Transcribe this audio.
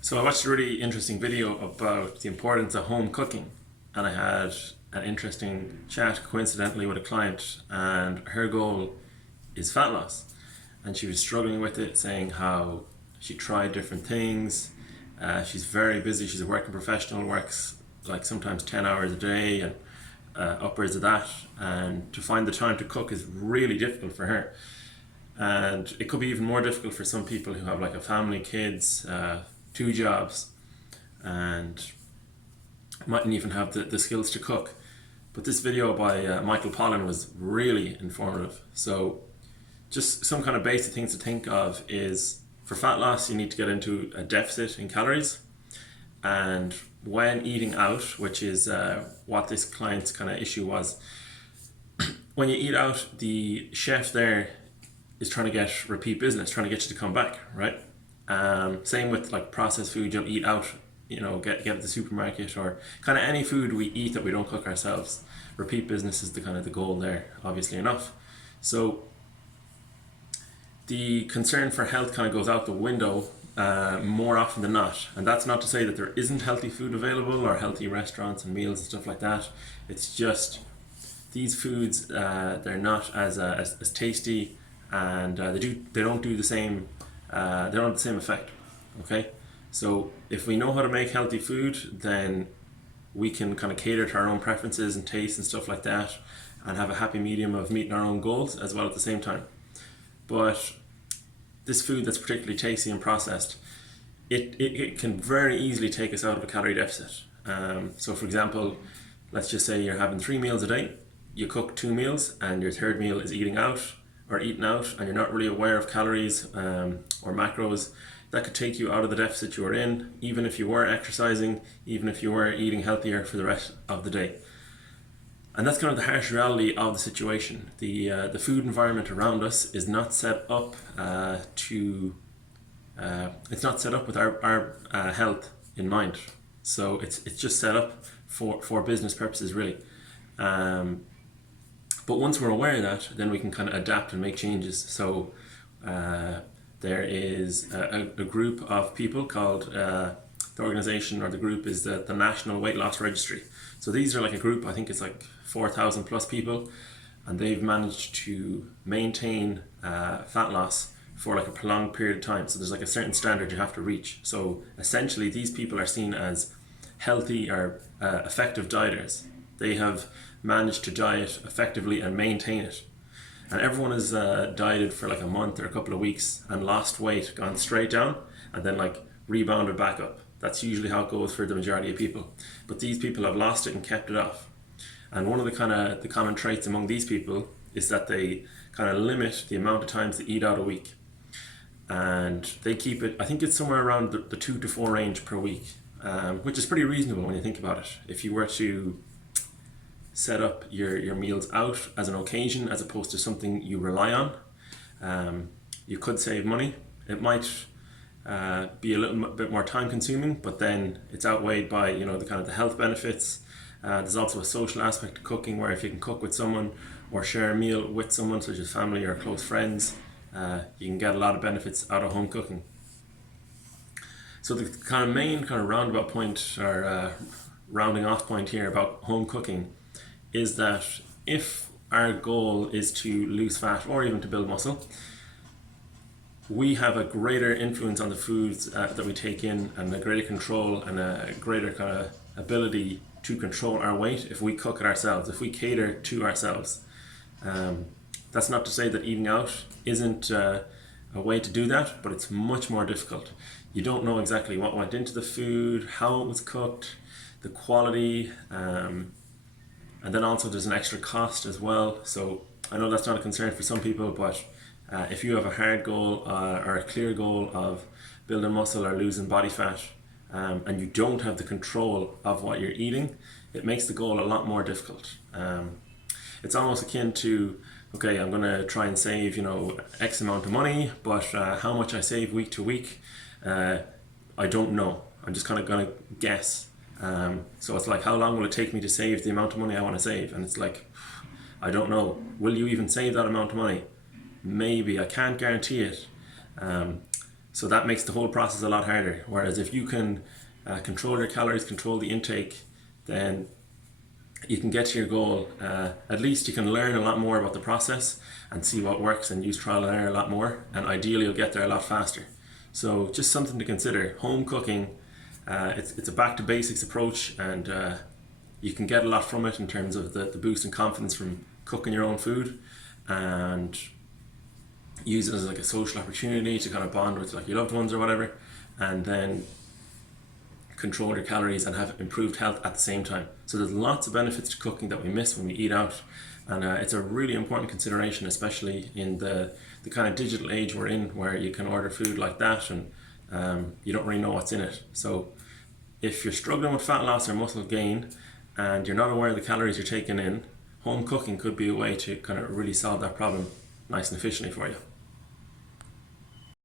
So I watched a really interesting video about the importance of home cooking, and I had an interesting chat coincidentally with a client, and her goal is fat loss, and she was struggling with it, saying how she tried different things. She's very busy. She's a working professional, works like sometimes 10 hours a day and upwards of that, and to find the time to cook is really difficult for her. And it could be even more difficult for some people who have like a family, kids, two jobs, and mightn't even have the skills to cook. But this video by Michael Pollan was really informative. So just some kind of basic things to think of is, for fat loss you need to get into a deficit in calories, and when eating out, which is what this client's kind of issue was, when you eat out, the chef there is trying to get repeat business, trying to get you to come back, right? Same with like processed food. You'll eat out, get at the supermarket, or kind of any food we eat that we don't cook ourselves. Repeat business is the kind of the goal there, obviously enough. So the concern for health kind of goes out the window more often than not. And that's not to say that there isn't healthy food available or healthy restaurants and meals and stuff like that. It's just these foods, they're not as tasty, and they don't do the same, they don't have the same effect. Okay, so if we know how to make healthy food, then we can kind of cater to our own preferences and tastes and stuff like that, and have a happy medium of meeting our own goals as well at the same time. But this food that's particularly tasty and processed, it can very easily take us out of a calorie deficit. So for example, let's just say you're having 3 meals a day, you cook 2 meals, and your third meal is eating out or eating out, and you're not really aware of calories or macros. That could take you out of the deficit you were in, even if you were exercising, even if you were eating healthier for the rest of the day. And that's kind of the harsh reality of the situation. The food environment around us is not set up it's not set up with our health in mind. So it's just set up for business purposes, really. But once we're aware of that, then we can kind of adapt and make changes. So there is a group of people called, the organization or the group is the National Weight Loss Registry. So these are like a group, I think it's like 4,000 plus people, and they've managed to maintain fat loss for like a prolonged period of time. So there's like a certain standard you have to reach. So essentially these people are seen as healthy or effective dieters. They have managed to diet effectively and maintain it. And everyone has dieted for like a month or a couple of weeks and lost weight, gone straight down, and then like rebounded back up. That's usually how it goes for the majority of people. But these people have lost it and kept it off. And one of the common traits among these people is that they kind of limit the amount of times they eat out a week. And they keep it, I think it's somewhere around the 2 to 4 range per week, which is pretty reasonable when you think about it. If you were to set up your meals out as an occasion as opposed to something you rely on, you could save money. It might be a little bit more time consuming, but then it's outweighed by the kind of the health benefits. There's also a social aspect to cooking, where if you can cook with someone or share a meal with someone such as family or close friends, you can get a lot of benefits out of home cooking. So the kind of main kind of roundabout point, or rounding off point here about home cooking, is that if our goal is to lose fat or even to build muscle, we have a greater influence on the foods that we take in, and a greater control and a greater kind of ability to control our weight if we cook it ourselves, if we cater to ourselves. That's not to say that eating out isn't a way to do that, but it's much more difficult. You don't know exactly what went into the food, how it was cooked, the quality, and then also there's an extra cost as well. So I know that's not a concern for some people, but if you have a hard goal or a clear goal of building muscle or losing body fat, and you don't have the control of what you're eating, it makes the goal a lot more difficult. It's almost akin to, okay, I'm going to try and save, X amount of money, but how much I save week to week, I don't know. I'm just kind of going to guess. So it's like, how long will it take me to save the amount of money I want to save? And it's like, I don't know. Will you even save that amount of money? Maybe. I can't guarantee it. So that makes the whole process a lot harder. Whereas if you can control your calories, control the intake, then you can get to your goal. At least you can learn a lot more about the process and see what works and use trial and error a lot more. And ideally you'll get there a lot faster. So just something to consider. Home cooking, it's a back to basics approach, and you can get a lot from it in terms of the boost in confidence from cooking your own food, and use it as like a social opportunity to kind of bond with like your loved ones or whatever, and then control your calories and have improved health at the same time. So there's lots of benefits to cooking that we miss when we eat out, and it's a really important consideration, especially in the kind of digital age we're in, where you can order food like that and you don't really know what's in it. So if you're struggling with fat loss or muscle gain and you're not aware of the calories you're taking in, home cooking could be a way to kind of really solve that problem nice and efficiently for you.